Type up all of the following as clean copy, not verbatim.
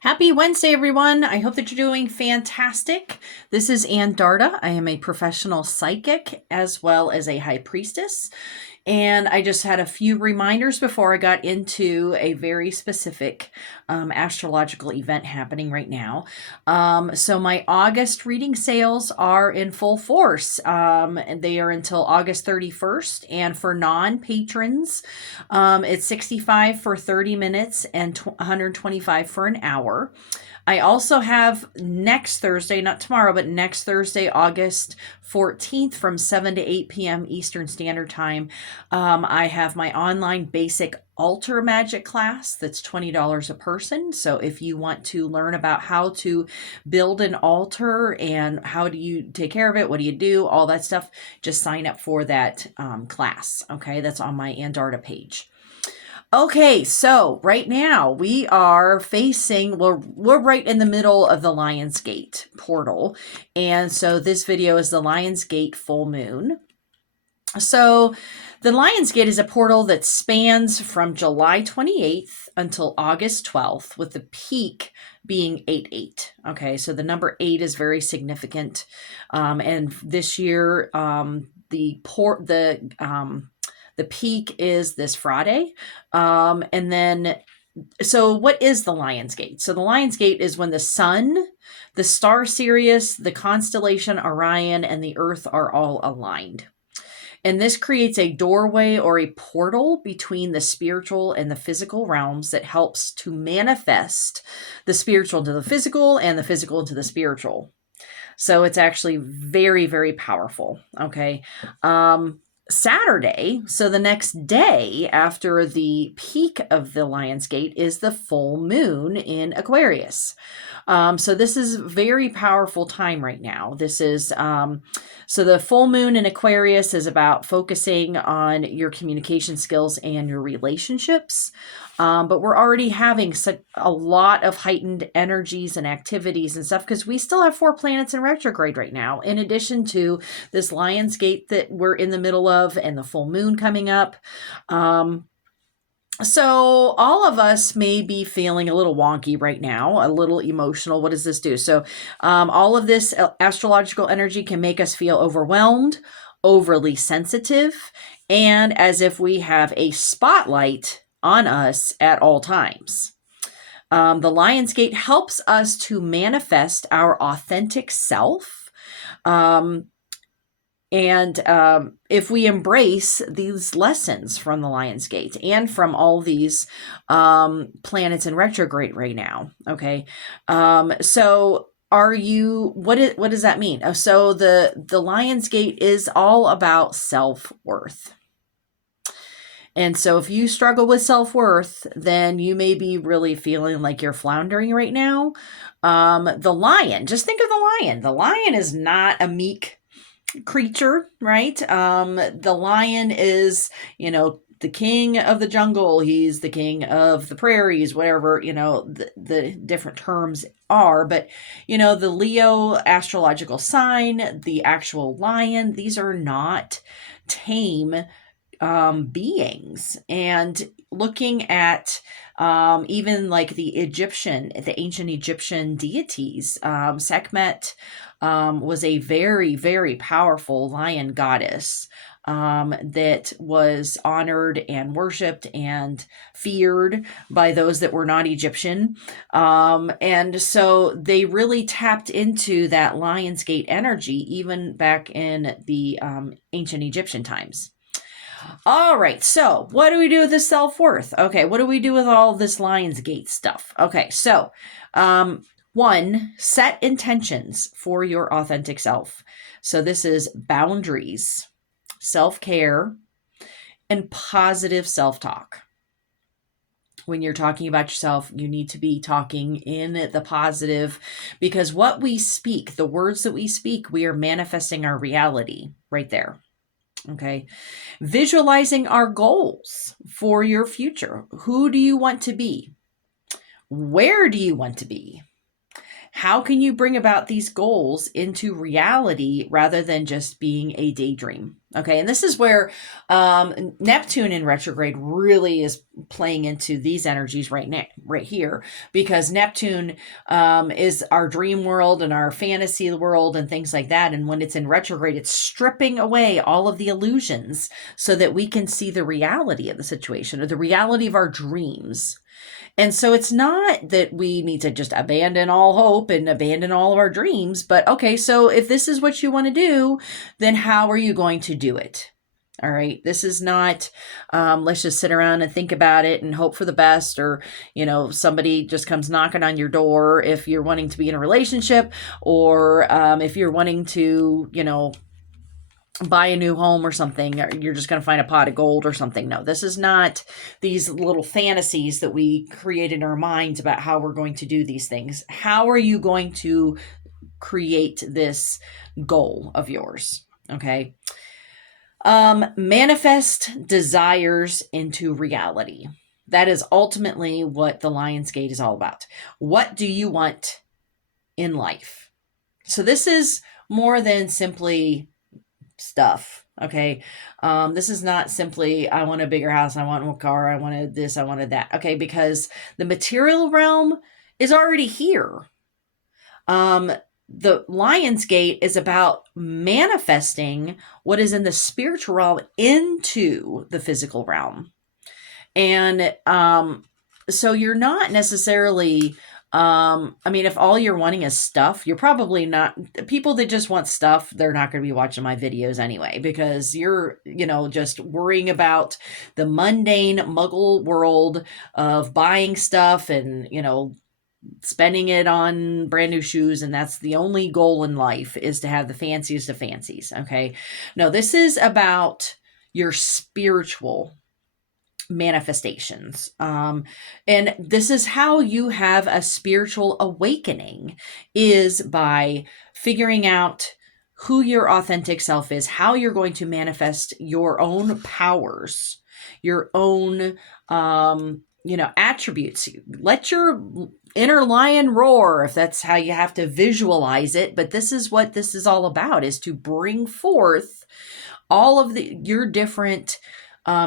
Happy Wednesday, everyone. I hope that you're doing fantastic. This is Ann Darda. I am a professional psychic as well as a high priestess. And I just had a few reminders before I got into a very specific astrological event happening right now. So my August reading sales are in full force. And they are until August 31st. And for non-patrons, it's 65 for 30 minutes and 125 for an hour. I also have next Thursday, not tomorrow, but next Thursday, August 14th from 7 to 8 p.m. Eastern Standard Time. I have my online basic altar magic class that's $20 a person. So if you want to learn about how to build an altar and how do you take care of it, what do you do, all that stuff, just sign up for that class. Okay, that's on my Andarta page. Okay, so right now we are we're right in the middle of the Lionsgate portal. And so this video is the Lionsgate full moon. So the Lionsgate is a portal that spans from July 28th until August 12th, with the peak being 8/8. Okay, so the number 8 is very significant. And this year, the peak is this Friday. And then, so what is the Lionsgate? So the Lionsgate is when the sun, the star Sirius, the constellation Orion, and the earth are all aligned. And this creates a doorway or a portal between the spiritual and the physical realms that helps to manifest the spiritual into the physical and the physical into the spiritual. So it's actually very, very powerful. Okay. Saturday, so the next day after the peak of the Lionsgate, is the full moon in Aquarius. So this is very powerful time right now. This is so the full moon in Aquarius is about focusing on your communication skills and your relationships. But we're already having a lot of heightened energies and activities and stuff because we still have 4 planets in retrograde right now, in addition to this Lionsgate that we're in the middle of and the full moon coming up. So all of us may be feeling a little wonky right now, a little emotional. What does this do? So all of this astrological energy can make us feel overwhelmed, overly sensitive, and as if we have a spotlight on us at all times. The Lionsgate helps us to manifest our authentic self. And if we embrace these lessons from the Lionsgate and from all these planets in retrograde right now, okay? So what does that mean? So the Lionsgate is all about self-worth. And so if you struggle with self-worth, then you may be really feeling like you're floundering right now. The lion, just think of the lion. The lion is not a meek creature, right? The lion is, the king of the jungle. He's the king of the prairies, whatever, the different terms are. But, the Leo astrological sign, the actual lion, these are not tame beings. And looking at even like the ancient Egyptian deities, Sekhmet was a very, very powerful lion goddess that was honored and worshipped and feared by those that were not Egyptian. And so they really tapped into that Lionsgate energy even back in the ancient Egyptian times. All right, so what do we do with this self-worth? Okay, what do we do with all this Lionsgate stuff? Okay, so 1, set intentions for your authentic self. So this is boundaries, self-care, and positive self-talk. When you're talking about yourself, you need to be talking in the positive, because what we speak, the words that we speak, we are manifesting our reality right there. Okay. Visualizing our goals for your future. Who do you want to be? Where do you want to be? How can you bring about these goals into reality rather than just being a daydream? Okay, and this is where Neptune in retrograde really is playing into these energies right now, right here, because Neptune is our dream world and our fantasy world and things like that. And when it's in retrograde, it's stripping away all of the illusions so that we can see the reality of the situation or the reality of our dreams. And so it's not that we need to just abandon all hope and abandon all of our dreams, but okay, so if this is what you want to do, then how are you going to do it? All right. This is not, let's just sit around and think about it and hope for the best, or, somebody just comes knocking on your door if you're wanting to be in a relationship, or if you're wanting to, buy a new home or something, or you're just going to find a pot of gold or something. No, this is not these little fantasies that we create in our minds about how we're going to do these things. How are you going to create this goal of yours? Okay. Manifest desires into reality. That is ultimately what the Lion's Gate is all about. What do you want in life? So this is more than simply stuff. Okay. This is not simply, I want a bigger house, I want more car, I wanted this, I wanted that. Okay. Because the material realm is already here. The Lion's Gate is about manifesting what is in the spiritual realm into the physical realm. And so you're not necessarily if all you're wanting is stuff, you're probably not. People that just want stuff, they're not going to be watching my videos anyway, because you're, just worrying about the mundane muggle world of buying stuff and, spending it on brand new shoes. And that's the only goal in life, is to have the fanciest of fancies. Okay. No, this is about your spiritual manifestations. And this is how you have a spiritual awakening, is by figuring out who your authentic self is, how you're going to manifest your own powers, your own, attributes. Let your inner lion roar, if that's how you have to visualize it. But this is what this is all about, is to bring forth all of your different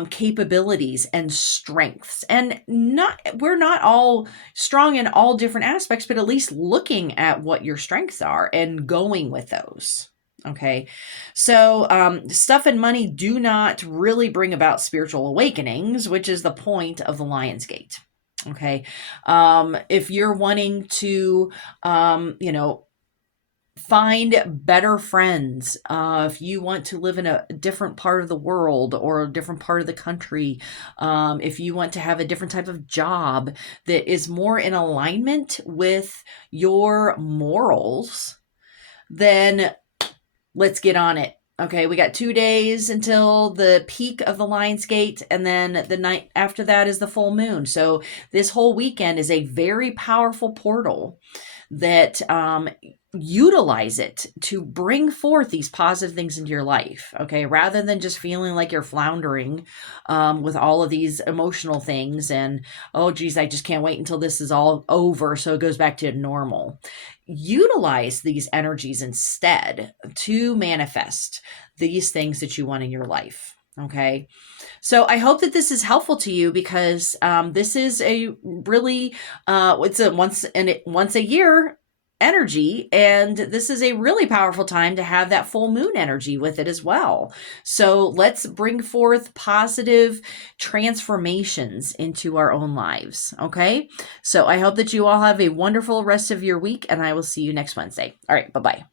capabilities and strengths. And we're not all strong in all different aspects, but at least looking at what your strengths are and going with those. Okay. So stuff and money do not really bring about spiritual awakenings, which is the point of the Lion's Gate. Okay. If you're wanting to, find better friends, if you want to live in a different part of the world or a different part of the country, if you want to have a different type of job that is more in alignment with your morals, then let's get on it. Okay, we got 2 days until the peak of the Lion's Gate, and then the night after that is the full moon. So this whole weekend is a very powerful portal that utilize it to bring forth these positive things into your life. Okay, rather than just feeling like you're floundering with all of these emotional things and, oh geez, I just can't wait until this is all over so it goes back to normal. Utilize these energies instead to manifest these things that you want in your life. Okay. So I hope that this is helpful to you, because this is a really, it's a once a year energy. And this is a really powerful time to have that full moon energy with it as well. So let's bring forth positive transformations into our own lives. Okay. So I hope that you all have a wonderful rest of your week, and I will see you next Wednesday. All right. Bye-bye.